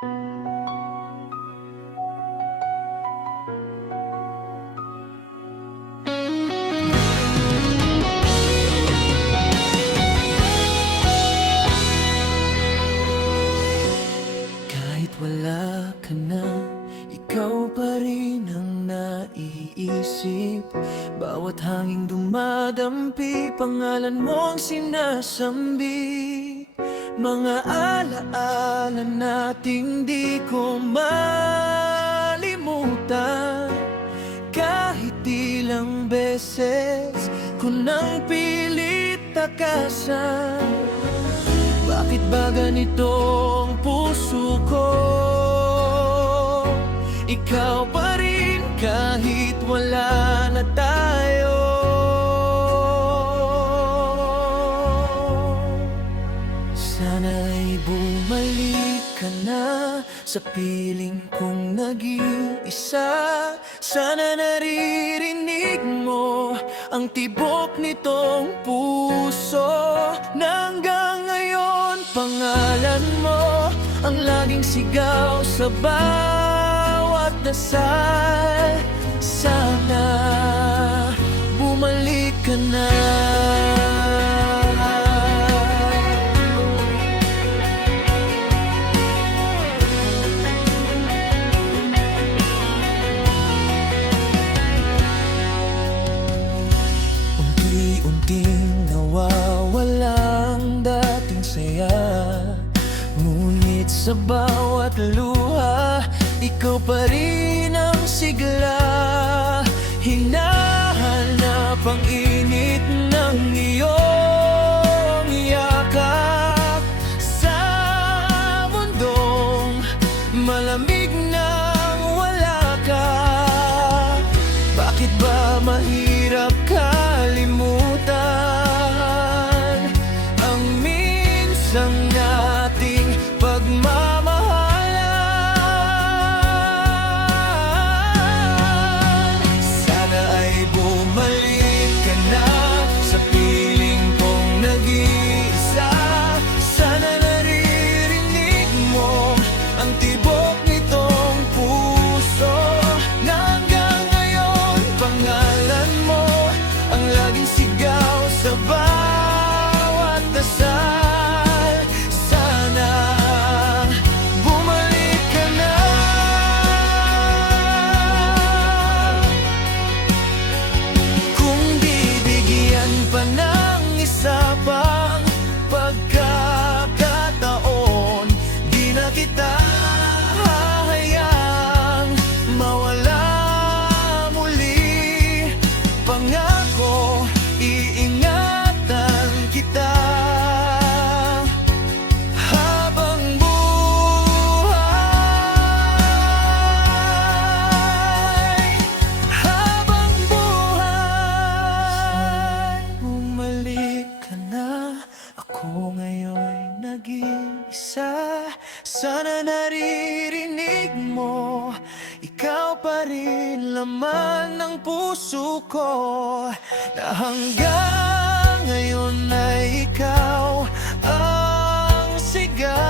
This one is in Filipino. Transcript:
Kahit wala ka na, ikaw pa rin ang naiisip. Bawat hanging dumadampi, pangalan mong sinasambit. Mga alaala nating di ko malimutan. Kahit ilang beses ko nang pilit takasan. Bakit ba ganito ang puso ko? Ikaw pa rin kahit wala na tayo. Sana'y bumalik ka na sa piling kong nag-iisa. Sana naririnig mo ang tibok nitong puso na hanggang ngayon pangalan mo ang laging sigaw sa bawat dasal. Sana bumalik ka na. Unti-unting nawawala ang dating saya, ngunit sa bawat luha, ikaw pa rin ang sigla. Hinahanap ang init ng iyong yakap sa mundong malamig nang wala ka. Bakit ba mahirap kalimutan ang minsang nating pagmamahalan? Sana ay bumalik ka na sa piling kong nag-iisa. Sana naririnig mo ang tibok nitong puso na hanggang ngayon pangalan mo ang laging sigaw sa bawat dasal. Sana bumalik ka na. Kung bibigyan pa ng isa pang pagkakataon, di na kita hahayaang mawala muli. Pangako, iingatan kita habang buhay. Habang buhay. Bumalik ka na, ako ngayon nag-iisa. Sana naririnig mo, ikaw pa rin laman ng puso ko, na hanggang ngayon ay ikaw ang sigaw.